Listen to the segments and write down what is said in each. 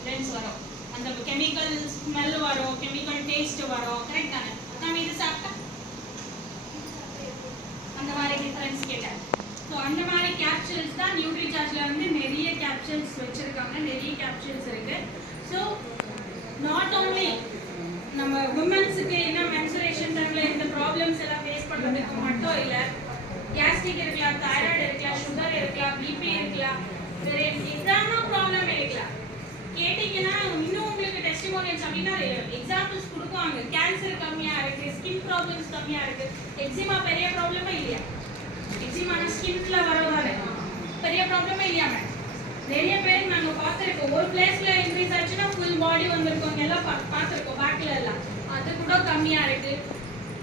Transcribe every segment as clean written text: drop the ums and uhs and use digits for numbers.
Difference வரும். அந்த chemical smell வரும், கெமிக்கல் டேஸ்ட் வரும். கரெக்ட் தானே? நம்ம இது சாப்பிட்டா அந்த மாதிரி டிஃபரன்ஸ் கேட்டேன். ஸோ அந்த மாதிரி கேப்சூல்ஸ் தான் நியூட்ரிசார்ஜில் வந்து நிறைய கேப்சூல்ஸ் வச்சுருக்காங்க, நிறைய கேப்சூல்ஸ் இருக்குது. ஸோ நாட் ஓன்லி நம்ம உமன்ஸுக்கு என்ன மென்சுரேஷன் டைமில் இந்த ப்ராப்ளம்ஸ் எல்லாம் ஃபேஸ் பண்ணுறதுக்கு மட்டும் இல்லை, கேஸ்ட்ரிக் இருக்கலாம், தைராய்டு இருக்கலாம், சுகர் இருக்கலாம், பிபி இருக்கலாம், வேறு எக்ஸாம்னா ப்ராப்ளம் இருக்கலாம். கேட்டிங்கன்னா இன்னும் உங்களுக்கு டெஸ்டிமோனியல்ஸ் அப்படின்னா எக்ஸாம்பிள்ஸ் கொடுக்குவாங்க. கேன்சர் கம்மியாக இருக்குது, ஸ்கின் ப்ராப்ளம்ஸ் கம்மியாக இருக்குது. எக்ஸிமா பெரிய ப்ராப்ளமே இல்லையா? எக்ஸிமான ஸ்கின்ல வரதானே பெரிய ப்ராப்ளமே இல்லையாம நிறைய பேருக்கு நாங்கள் பார்த்துருக்கோம். ஒரு பிளேஸ்ல இன்க்ரீஸ் ஆச்சுன்னா ஃபுல் பாடி வந்திருக்கோங்க எல்லாம் பார்த்துருக்கோம். பேக்ல எல்லாம் அது கூட கம்மியாக இருக்கு.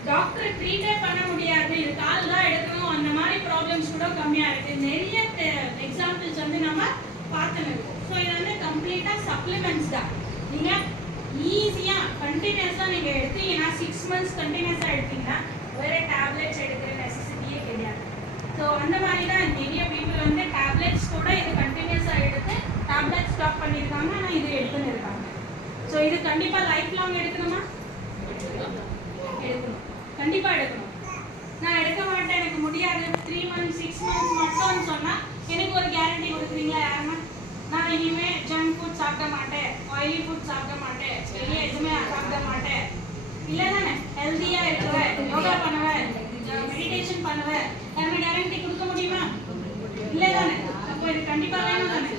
டாக்டர் ட்ரீட்டே பண்ண முடியாது, இது கால் தான் எடுக்கணும், அந்த மாதிரி ப்ராப்ளம்ஸ் கூட கம்மியாக இருக்கு. நிறைய எக்ஸாம்பிள்ஸ் வந்து நம்ம பார்த்துன்னு இருக்கோம். ஸோ இது வந்து கம்ப்ளீட்டாக சப்ளிமெண்ட்ஸ் தான். நீங்கள் ஈஸியாக கண்டினியூஸாக நீங்கள் எடுத்தீங்கன்னா 6 months கண்டினியூஸாக எடுத்தீங்கன்னா வேறு டேப்லெட்ஸ் எடுக்கிற நெசசிட்டியே கிடையாது. ஸோ அந்த மாதிரி தான் நிறைய பீப்புள் வந்து டேப்லெட்ஸ் கூட இது கண்டினியூஸாக எடுத்து டேப்லெட் ஸ்டாப் பண்ணியிருக்காங்க, ஆனால் இது எடுத்துன்னு இருக்காங்க. ஸோ இது கண்டிப்பாக லைஃப் லாங் எடுக்கணுமா? எடுக்கணும், கண்டிப்பாக எடுக்கணும். நான் எடுக்க மாட்டேன், எனக்கு முடியாது, 3 months 6 months மட்டும்னு சொன்னால் எனக்கு ஒரு கேரண்டி கொடுக்குறீங்களா யாருன்னா? நான் இனிமேல் ஜங்க் ஃபுட் சாப்பிட மாட்டேன், ஆயிலி ஃபுட் சாப்பிட மாட்டேன், வெளியே எதுவுமே சாப்பிட மாட்டேன், இல்லை தானே? ஹெல்த்தியாக இருக்குவேன், யோகா பண்ணுவேன், மெடிடேஷன் பண்ணுவேன், எனக்கு கேரண்டி கொடுக்க முடியுமா? இல்லை தானே? அப்போ இது கண்டிப்பாக வேணும் தானே?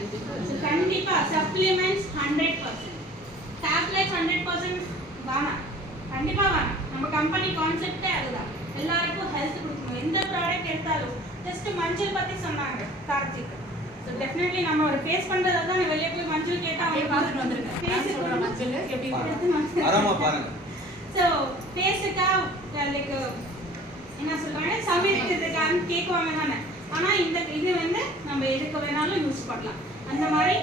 கண்டிப்பாக சப்ளிமெண்ட்ஸ் 100%, டேப்லெட்ஸ் 100% வேணாம், கண்டிப்பாக வேணாம். நம்ம கம்பெனி கான்செப்டே அதுதான், எல்லாருக்கும் ஹெல்த் கொடுக்கணும். எந்த ப்ராடக்ட் எடுத்தாலும் ஜஸ்ட் மஞ்சள் பற்றி சொன்னாங்க கார்த்திக். ஸோ டெஃபினெட்லி நம்ம ஒரு ஃபேஸ் பண்ணுறதா தான் வெளியே போய் மஞ்சள் கேட்டால் அவங்க பார்த்துட்டு வந்துருக்கேன். மஞ்சள் எப்படி எடுத்து ஸோ ஃபேஸுக்காக லைக் என்ன சொல்கிறாங்க சமைக்கிறதுக்காக கேட்குவாங்க தானே. ஆனால் இந்த இது வந்து நம்ம எதுக்கு வேணாலும் யூஸ் பண்ணலாம். அந்த மாதிரி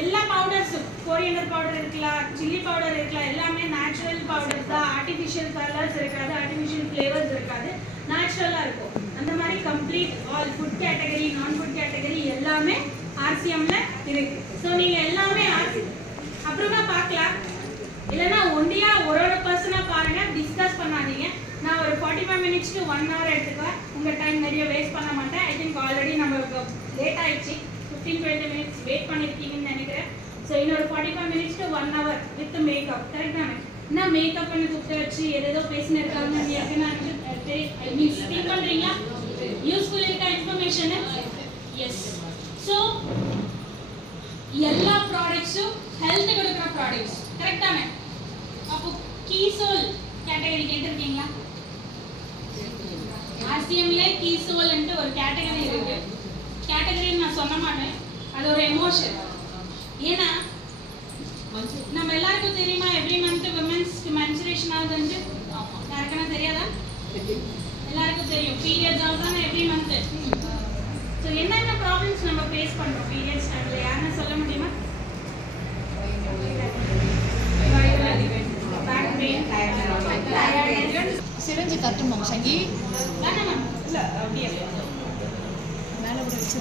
எல்லா பவுடர்ஸும் கொரியண்டர் பவுடர் இருக்கலாம், சில்லி பவுடர் இருக்கலாம், எல்லாமே நேச்சுரல் பவுடர்ஸ் தான். ஆர்டிஃபிஷியல் கலர்ஸ் இருக்காது, ஆர்டிஃபிஷியல் ஃப்ளேவர்ஸ் இருக்காது, நேச்சுரலாக இருக்கும். அந்த மாதிரி கம்ப்ளீட் ஆல் ஃபுட் கேட்டகரி, நான் ஃபுட் கேட்டகரி எல்லாமே ஆர்சிஎம்ல இருக்கு. ஸோ நீங்கள் எல்லாமே அப்புறமா பார்க்கலாம், இல்லைன்னா ஒண்டியா ஒரு பர்சனாக பாருங்கள், டிஸ்கஸ் பண்ணாதீங்க. நான் ஒரு 45 minutes to 1 hour எடுத்துக்குவேன், உங்கள் டைம் நிறைய வேஸ்ட் பண்ண மாட்டேன். ஐ திங்க் ஆல்ரெடி நம்மளுக்கு லேட் ஆயிடுச்சு, 15-20 minutes வெயிட் பண்ணியிருக்கீங்கன்னு நினைக்கிறேன். ஸோ இன்னொரு 45 minutes to 1 hour with makeup. Correct தானே? என்ன மேக்கப் பண்ணி கூப்பிட்டு வச்சு எதோ பேசினு இருக்காங்க, திங்க் பண்ணுறீங்களா? யூஸ்ஃபுல் இருக்கா இன்ஃபர்மேஷனு? எஸ். ஸோ எல்லா ப்ராடக்ட்ஸும் ஹெல்த் கொடுக்குற ப்ராடக்ட்ஸ். கரெக்ட் தானே? அப்போ கீசோல் கேட்டகரி கேட்டிருக்கீங்களா? ஆர்சிஎம்ல கீசோல்ன்ட்டு ஒரு கேட்டகரி இருக்கு. கேட்டகரி நான் சொல்ல மாட்டேன், அது ஒரு எமோஷன். ஏன்னா நம்ம எல்லாருக்கும் தெரியுமா எவ்ரி மந்த் விமென்ஸ்க்கு மென்சுரேஷன் ஆகுதுன்னு? யாருக்குன்னா தெரியாதா? எல்லாருக்கும் தெரியும், பீரியட்ஸ் ஆகுதானே எவ்ரி மந்த். ஸோ என்னென்ன ப்ராப்ளம்ஸ் நம்ம ஃபேஸ் பண்ணுறோம் பீரியட்ஸ் டைமில் யாருன்னு சொல்ல முடியுமா? சிரஞ்சு தட்டுமா சங்கி? இல்லை அப்படியே மேலே வச்சு